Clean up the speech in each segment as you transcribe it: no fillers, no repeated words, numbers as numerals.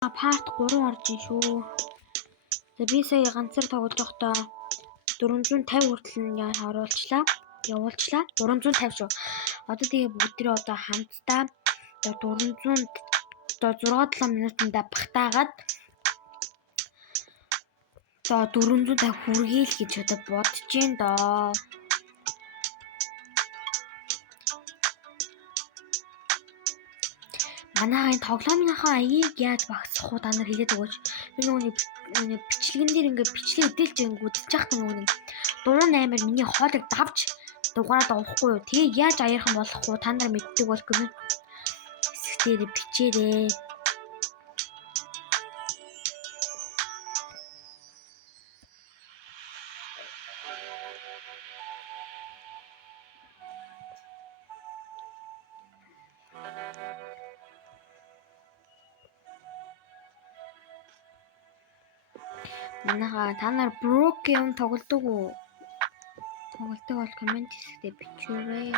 Part 3 орж ийн шүү. За би сая ганцаар тоглож байхдаа 450 хүртэл нь явуулчлаа. 350 шүү. Одоо тэгээ бүгдээ одоо хамтдаа 400 6-7 минутанд багтаагаад одоо 450 хүргэе л гэж одоо бодож байна доо. Манай энэ тоглоомынхаа аяыг яаж багасгах уу та нар хэлээд өгөөч. Би нөгөө бичлэгэн дээр ингээд бичлэг эдэлж үзэж яхад нөгөө дуун 8-аар миний хоолыг давж дугаараад авахгүй юу. Тэгээ яаж аярхан болох уу та нар мэддэг бол коммент хэсгээр бичээрэй. Манайха та нар Broken тоглодог уу? Тоглодог бол коммент хэсгээр бичээрэй.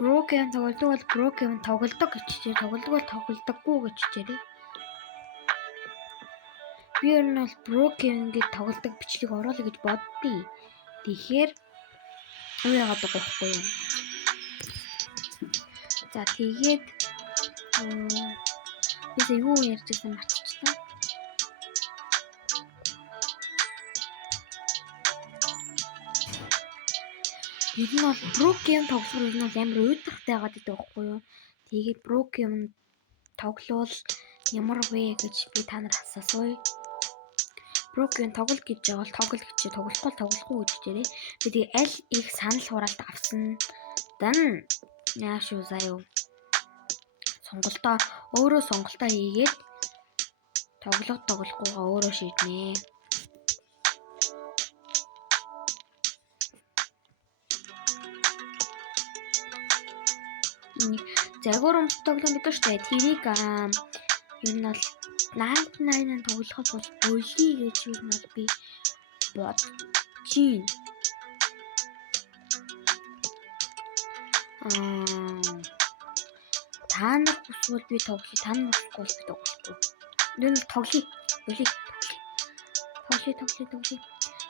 Broken тоглодог бол Broken тоглодог гэж чижээ. Тоглодог бол тоглодоггүй гэж чижээ. Би ер нь бол Broken гэж тоглодог бичлэг оруулах гэж боддیں۔ Тэгэхээр юу яагаад байхгүй юм. За тэгээд би юу ярьж байсан мартчихлаа. Ер нь бол Broken тоглох ер нь амар уйдахтай байгаад байдаг байхгүй юу. Тэгээд Broken тоглол ямар вэ гэж би та нар асуусаа. Broken тоглол гэж байгаа бол тоглол гэж тоглохгүй тоглохгүй гэж дээрээ. Би тэгээ аль их санал хураалт авсан. Дан яаш юу заяа. Сонголтоо өөрөө сонголтоо хийгээд тоглохгүйгаа өөрөө шийднэ. Загвар өмч тоглоом гэдэг шүү дээ. Тэрийг ер нь бол 98-аар тоглоход бол болий гэж ер нь бол би бодож байна. Та нар хүсвэл би тоглоё, та нар хүхгүй би тоглохгүй. Ер нь тоглоё. Тоглоё.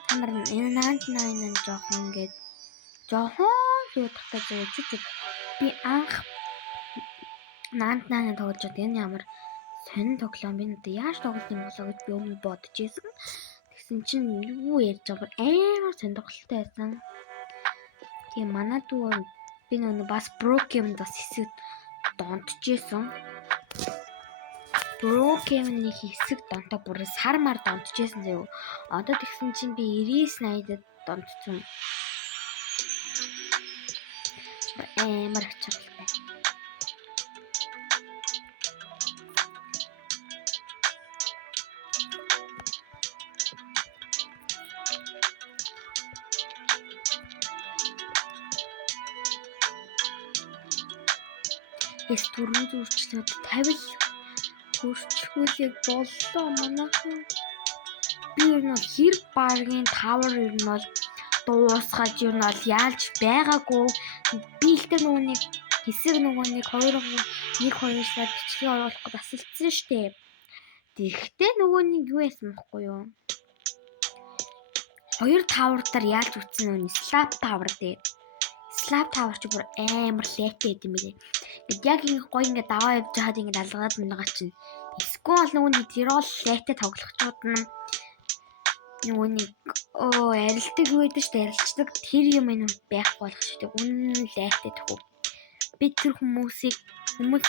Та нар энэ 98-аар жоохон ингээд юу тахтай зөөж би анх 98-аар тоглож байгаад энэ ямар сонин тоглоом би надад яаж тоглох юм болоо гэж би өмнө бодож байсан. Тэгсэн чинь юу ярьж байгаа амар сонирхолтой байсан. Тэгээ манай дүү би нөгөө бас Broken бас хэсэг донтжсэн. Broken-ийн хэсэг донтоо бүр сармаар донтжсэн зөө. Одоо тэгсэн чинь би 99-80-д донтсон. Амар ачаалтай. Эс түрүүн зурчлаад 50 хөрчихүүлэг боллоо манайхан. Би ер нь хэр багийн тавар ер нь бол дуусгаж ер нь бол яалж байгаагүй. Би ихтэй нөгөө нэг хэсэг нөгөө нэг 1-2 сар бичлэг оруулах гэж асуултсан штэ. Тэгэхдээ нөгөө нэг юу яасан бэ юу? 2 тавартаар яалж үтсэн нөгөө slap tower дээр. Slap tower ч бүр амар лээтэй юм билээ. Яг ингэ гоё ингэ даваа явж хаад ингэ алгаад мунгаа чинь. Эсвэл нөгөө нэг Tirol лээтэй тоглогчуд нь нөгөө нэг арилдаг юу гэдэг чинь арилчдаг тэр юм энэ байхгүй болох шүү дээ. Үнэн лээтэй төгөө. Би тэр хүмүүс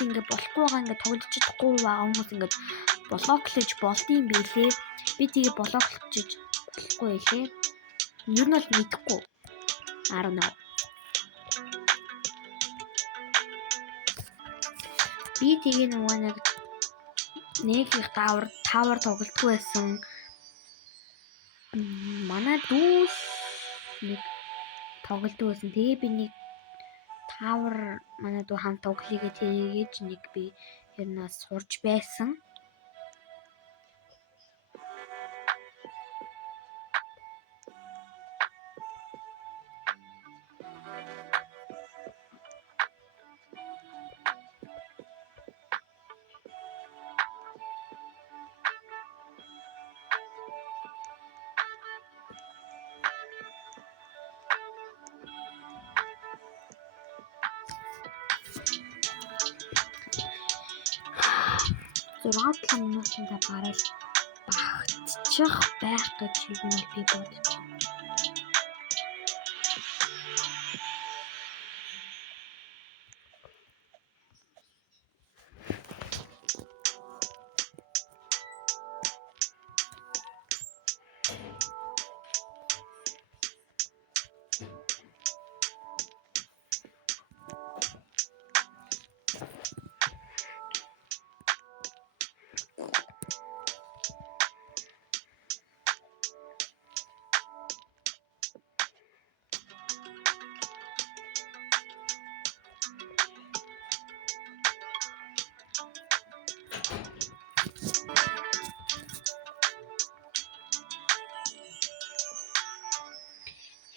ингэ болохгүй байгаа ингэ тоглож чадахгүй байгаа хүмүүс ингэ блоклж болдсон юм билээ. Би тэгээ блоклж болохгүй лээ. Юу нь бол мэдэхгүй. 18 би тэгээ нөгөө нэг их тавар тоглолтгүй байсан. Манай дүүс нэг тоглолтгүй байсан. Тэгээ би нэг тавар манай дүү хамт тоглоё гэж тэгээд нэг би ер нь сурч байсан. 6-7 минутанд барал багтчих байх гэж юу би бодож байна.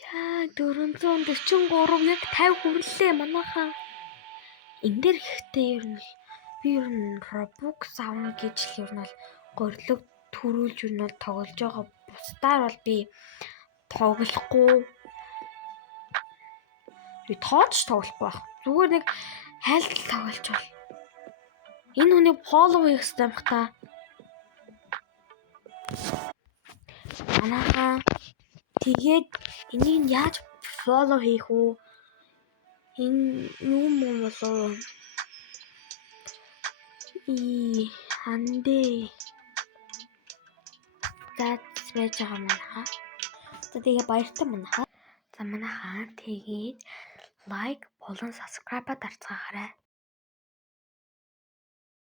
Яа 443 яг 50 хүрлээ манайхаа. Энэ дээр ихтэй ер нь би ер нь Robux авна гэж л ер нь бол горлог төрүүлж ер нь бол тоглож байгаа. Бусдаар бол би тоглохгүй. Би тооч тоглохгүй байх. Зүгээр нэг хайлтал тоглож бол. Энэ хүний follow хийх хэрэгтэй юм та. Манайхаа тэгээд энийг яаж follow хийх вэ? Энэ юм болов хандэ зат байж байгаа манайхаа. Тэгээд баяртай манайхаа. За манайхаа тэгээд лайк болон subscribe дарцгаагаарай.